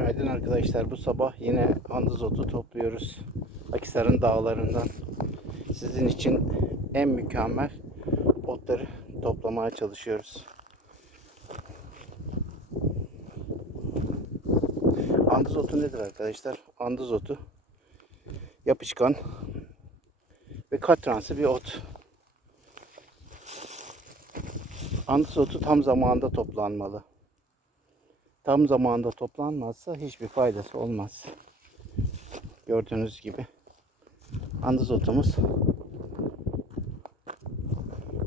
Günaydın arkadaşlar. Bu sabah yine andızotu topluyoruz. Akisar'ın dağlarından. Sizin için en mükemmel otları toplamaya çalışıyoruz. Andızotu nedir arkadaşlar? Andızotu yapışkan ve katransı bir ot. Andızotu tam zamanında toplanmalı tam zamanında toplanmazsa hiçbir faydası olmaz. Gördüğünüz gibi andizotumuz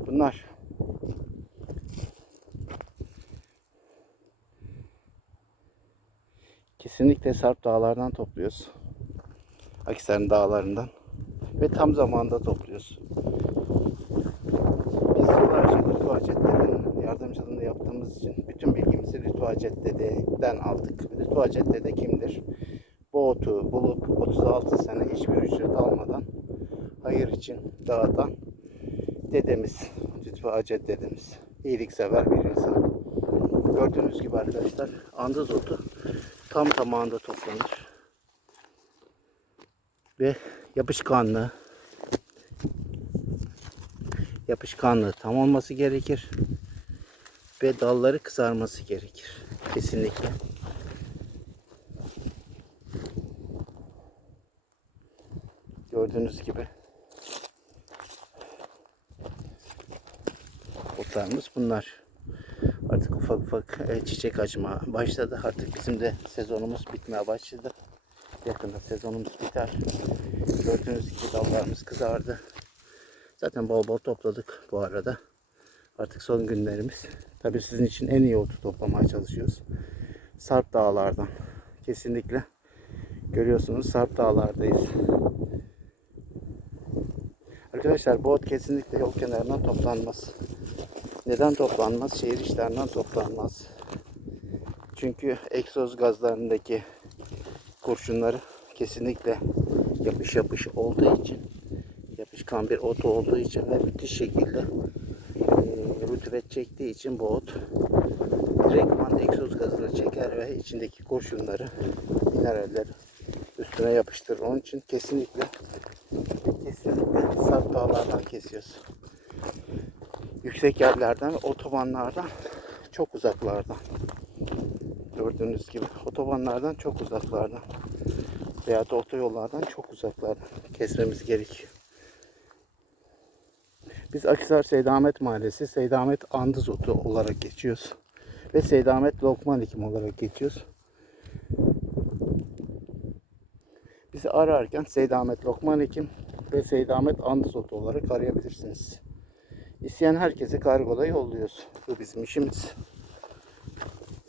bunlar. Kesinlikle Sarp dağlardan topluyoruz. Akisar'ın dağlarından. Ve tam zamanında topluyoruz. Biz yıllarca Lütfü Hacette'nin yardımcılığını yaptığımız için bütün bilgimizi Lütfü Hacette'den aldık. Lütfü Hacette'de kimdir? Bu otu bulup 36 sene hiçbir ücret almadan hayır için dağıtan dedemiz, Lütfü Hacet dedemiz. İyiliksever bir insan. Gördüğünüz gibi arkadaşlar andız otu tam zamanında toplanır. Ve yapışkanlığı yapışkanlığı tam olması gerekir. Ve dalları kızarması gerekir. Kesinlikle. Gördüğünüz gibi otlarımız bunlar. Artık ufak ufak e, çiçek açma başladı. Artık bizim de sezonumuz bitmeye başladı. Yakında sezonumuz biter. Gördüğünüz gibi dallarımız kızardı. Zaten bol bol topladık bu arada. Artık son günlerimiz. Tabii sizin için en iyi otu toplamaya çalışıyoruz. Sarp dağlardan. Kesinlikle görüyorsunuz Sarp dağlardayız. Arkadaşlar bu ot kesinlikle yol kenarından toplanmaz. Neden toplanmaz? Şehir içlerinden toplanmaz. Çünkü egzoz gazlarındaki kurşunları kesinlikle yapış yapış olduğu için yapışkan bir ot olduğu için ve müthiş şekilde rutubet çektiği için bu ot direktman egzoz gazını çeker ve içindeki kurşunları, mineralleri üstüne yapıştırır. Onun için kesinlikle kesinlikle sert dağlardan kesiyoruz. Yüksek yerlerden otobanlardan çok uzaklardan. Gördüğünüz gibi otobanlardan çok uzaklardan veya da otoyollardan çok uzaklardan kesmemiz gerekiyor. Biz Akisar Seydamet Mahallesi Seydamet Andız Otu olarak geçiyoruz. Ve Seydamet Lokman Ekim olarak geçiyoruz. Bizi ararken Seydamet Lokman Ekim ve Seydamet Andız Otu olarak arayabilirsiniz. İsteyen herkese kargola yolluyoruz. Bu bizim işimiz.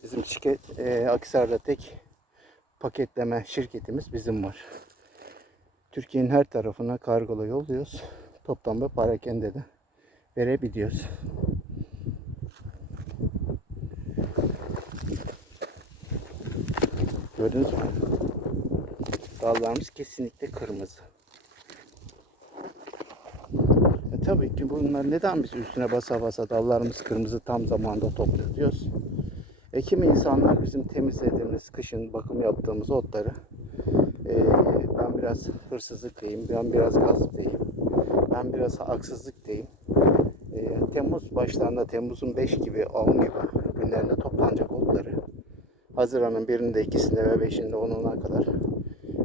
Bizim şirket e, Akisar'da tek paketleme şirketimiz bizim var. Türkiye'nin her tarafına kargola yolluyoruz. Toplam ve parakende de verebiliyoruz. Gördünüz mü? Dallarımız kesinlikle kırmızı. E tabii ki bunlar neden biz üstüne basa basa dallarımız kırmızı tam zamanda topluyoruz diyoruz. E kimi insanlar bizim temizlediğimiz, kışın bakım yaptığımız otları e, ben biraz hırsızlık diyeyim, ben biraz gasp diyeyim, ben biraz haksızlık diyeyim. Temmuz başlarında, Temmuz'un 5 gibi, 10 gibi günlerinde toplanacak otları Haziran'ın birinde, ikisinde ve beşinde, onuna kadar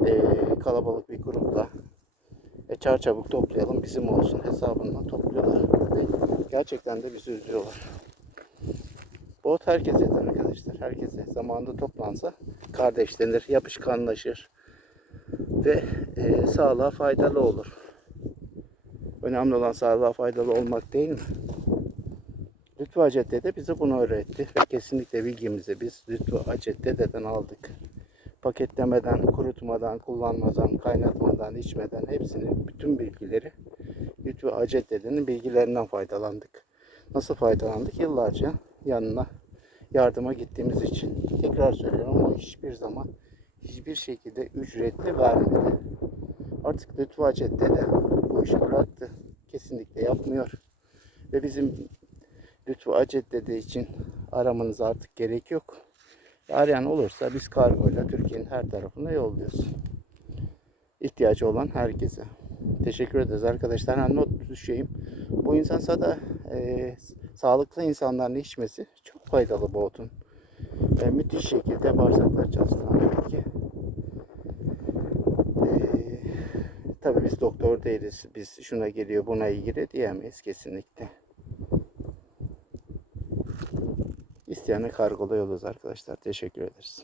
e, kalabalık bir grupla e, çarçabuk toplayalım bizim olsun hesabından topluyorlar. Ve gerçekten de bizi üzüyorlar. Bu ot herkese yeter arkadaşlar. Herkese zamanında toplansa kardeşlenir, yapışkanlaşır ve e, sağlığa faydalı olur. Önemli olan sağlığa faydalı olmak değil mi? Lütfü Hacet'te de bize bunu öğretti ve kesinlikle bilgimizi biz Lütfü Hacet'te'den aldık. Paketlemeden, kurutmadan, kullanmadan, kaynatmadan, içmeden hepsini, bütün bilgileri Lütfü Hacet'te'nin bilgilerinden faydalandık. Nasıl faydalandık? Yıllarca yanına yardıma gittiğimiz için. Tekrar söylüyorum o hiçbir zaman hiçbir şekilde ücretli vermedi. Artık Lütfü Hacet'te de bu işi bıraktı. Kesinlikle yapmıyor. Ve bizim Lütfü Hacet'te için aramanıza artık gerek yok. Arayan olursa biz kargoyla Türkiye'nin her tarafına yolluyoruz. İhtiyacı olan herkese. Teşekkür ederiz arkadaşlar. Ha, not düşeyim. Bu insansa da e, sağlıklı insanların içmesi çok faydalı bu otun. E, müthiş şekilde bağırsaklar çalıştıran bir bitki. E, tabii biz doktor değiliz. Biz şuna geliyor buna ilgili diyemeyiz kesinlikle. İsteyene kargola yolluyoruz arkadaşlar. Teşekkür ederiz.